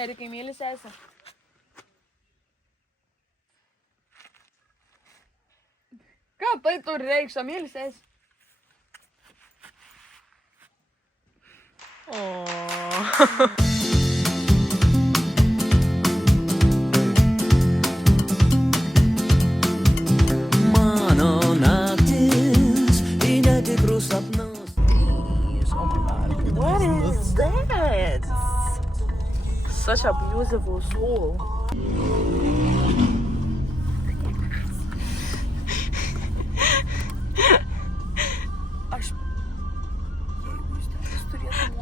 Erikai myli sesę. Ką tai turi reikšti, myli sesę? Mano naktis į netikrus sapnus. Oh my god. What is that? Such a beautiful soul.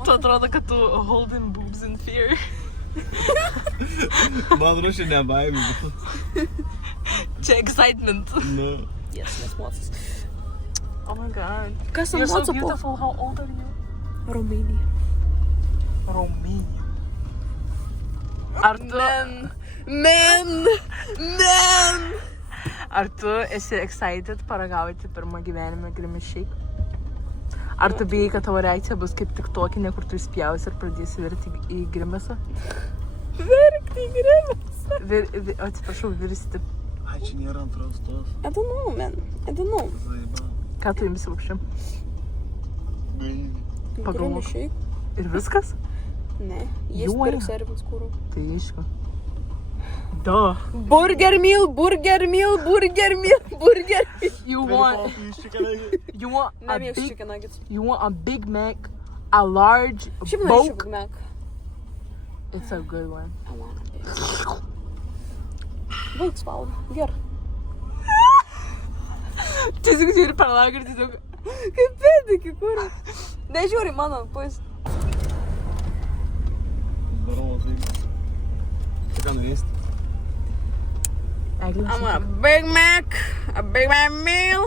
Tu atrodo, kad tu holding boobs in fear. Man ruošia ne baimė. Čia excitement. Nu. Yes, let's watch this. Oh my god. Kas You're ant so WhatsApp? beautiful. How old are you? Romėnija. Romania. Ar tu... Men! Ar tu esi excited paragauti pirmą gyvenimą Grimace Shake? Ar tu bijai, kad tavo reakcija bus kaip tik tokinė, kur tu įspjausi ir pradėsi virti į Grimacą? Verkti į Grimacą. Atsiprašau, virsti. Ai, čia nėra antros tos. I don't know, man. I don't know. Zaiba. Ką tu imsi aukščiam? Gaidį. Pagalvok. Grimace. Ir viskas? Ne. Jis Juoja. pirks servins kūrų. Tai aišku. Da. Burger meal. You want Nemėgstu chicken nuggets. you want a Big Mac, a large Šiaip norėčiau bulk. Big Mac. It's a good one. I want a Big. Vaiks valgo. Gerai. Tiesiog žiūri per langą ir tiesiog... Kaip pėdiki, kur? Nežiūri mano, pues. Здорово, Зайба. Tai ką norėsit? Eglė, I want a Big Mac meal.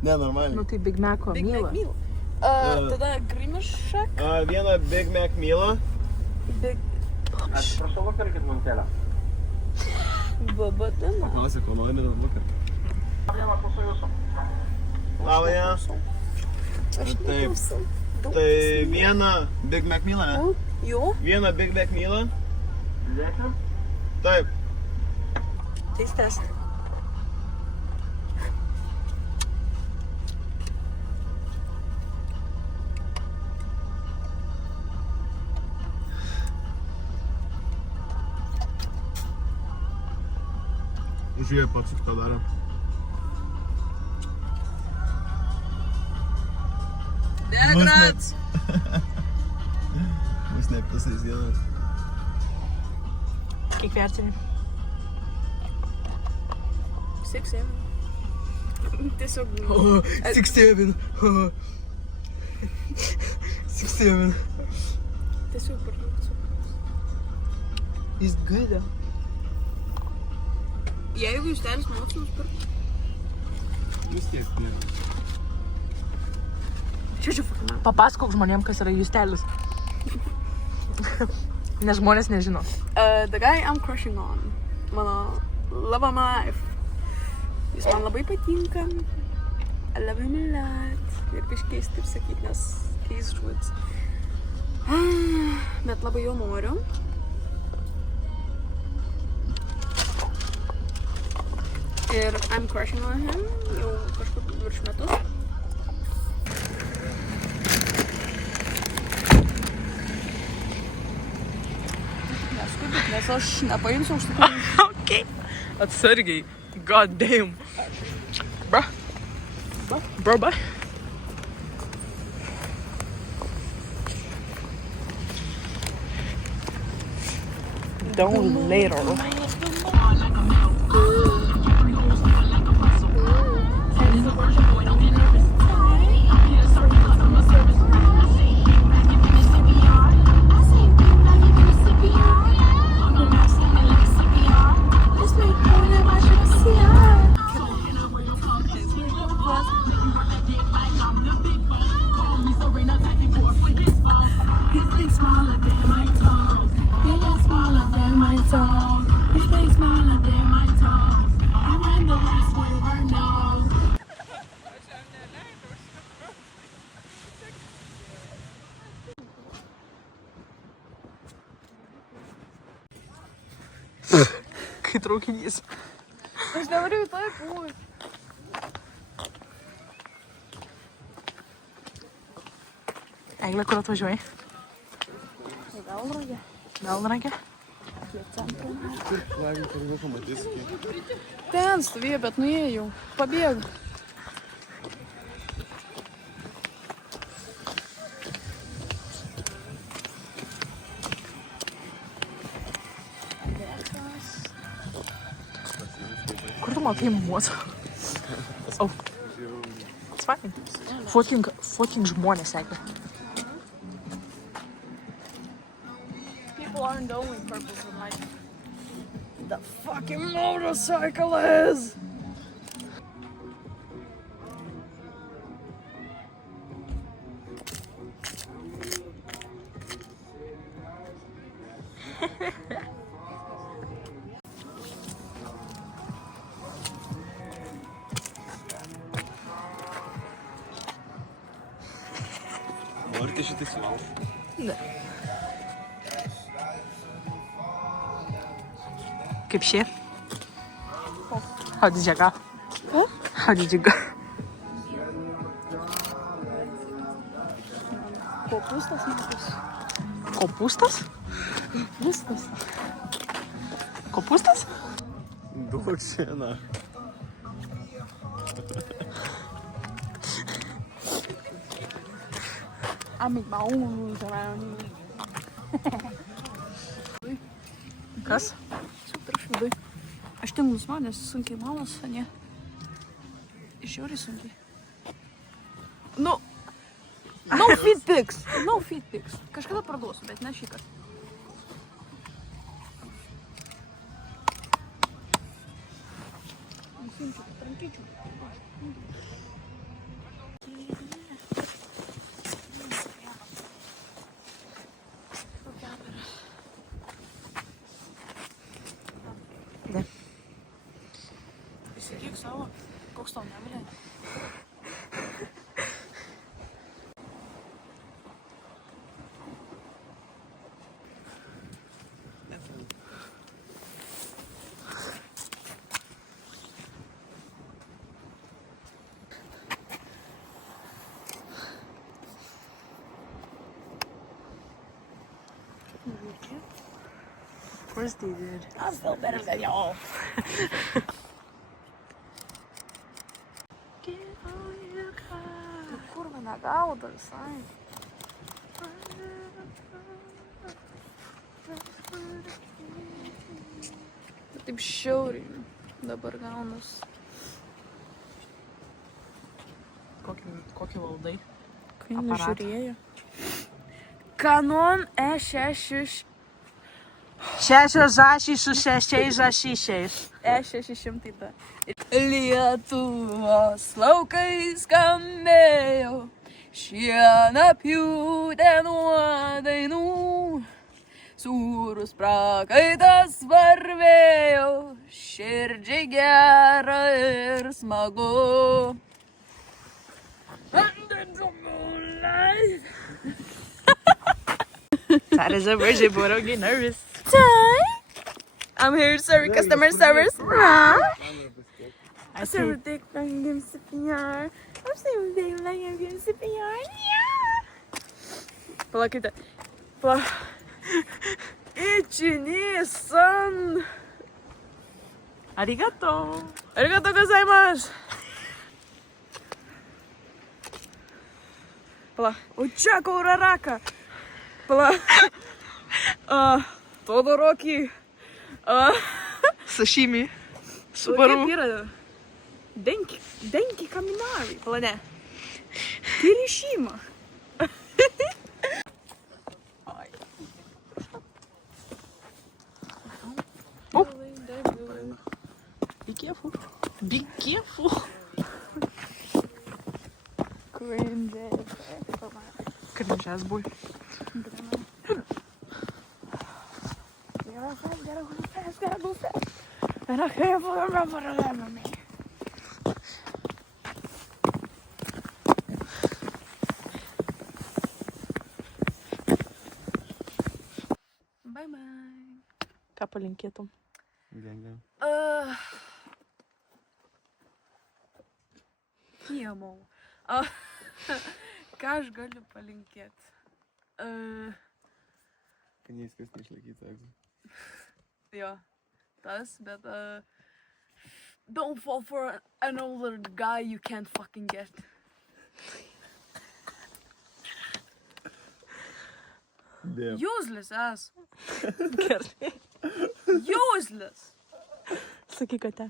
Ne, normaliai. nu tai Big Mac'o Big Mac myla. meal. Tada Grimace Shack. Vieną Big Mac mylą. Big... Atsiprašau, vakarykit man kelią. Babatina. Paklausė, ko nori, dar vakar. Vieną klausau jūsų. Labą dieną. Aš Taip. neklausau. Tai vieną Big Mac mylą, ne? Jo? Vieną Big Mac mylą. Dėkui. Taip. Taste test. Žiūrėjau pats, ką darė. Degrats. Mus nepisais vienas. Kiek vertini? 6-7. Tiesiog... 6-7. 6-7. Tiesiog parduoti. It's good. Jeigu jūs telis mokymus pirkti. Vis tiek, ne. Papasakok žmonėm, kas yra justelis. Nes žmonės nežino. The guy I'm crushing on. Mano love of my life. Jis man labai patinka. I love him a lot. Ir kažkeis taip sakyt, nes keis žodis. Bet labai jo noriu. Ir I'm crushing on him jau kažkur virš metus. Neskubėk, nes aš nepaimsiu užtikrinti. Okay. Atsargiai. God damn. Bro, bye. Don't later. Kai traukinys. Aš nenoriu į tai pūti. Eglė, kur atvažiuoji? Velrogė. Velnragė? Lagai, kur nieko matysi. Ten stovėjo, bet nuėjau. Pabėgu. Kur tu matai muos? Oh. It's fine. Fucking žmonės, Eglė. People aren't the only purpose in life. The fucking motorcycle is! Norite šitai suvalgyti? Ne. Kaip šie? How did you go? How did you go? Kopūstas matus. Kopūstas? Viskas. Kopūstas? Duok šiandien. I make my own rules around here. Kas? Super švidai. Aš tingus man, nes sunkiai malas, ne? Žiauriai sunkiai. No feed pics. No feed pics. Kažkada parduosiu, bet ne šį kartą. Trankyčiau. Ne. Įsikyk savo, koks tau nevilė. Of course they did. I feel better than y'all. Kurva negaudo visai. Taip šiauriai dabar gaunas. Kokį valdai? Kai Aparatą. nužiūrėjo. Canon E6 Šešios žąšys su šešiais žąšyšiais. E600. Lietuvos laukai skambėjo, šienapjūtė nuo dainų, sūrus prakaitas varvėjo, širdžiai gera ir smagu. That is a virgin, but don't get nervous. I'm here to serve customer service. I serve a dick like I'm CPR. I'm serving a dick like I'm CPR. Palaukite. Ichini-san. Arigato. Arigato gozaimasu. Ochako uraraka. Todoroki. Sashimi. Subaru. Kaip yra? Denki kaminari. Ne. Kirishima. Oh. Be careful. Be careful. Cringe-ass boy. Gotta go fast. And I can't remember the name of me. Bye bye. Ką palinkėtum? Gengia. Kiemau. Ką aš galiu palinkėti? Kad neįskris neišlaikytų egzų. Jo, tas, bet... Don't fall for an older guy you can't fucking get. Dėl. Useless ass. Gerai. Useless. Sakyk, kad te.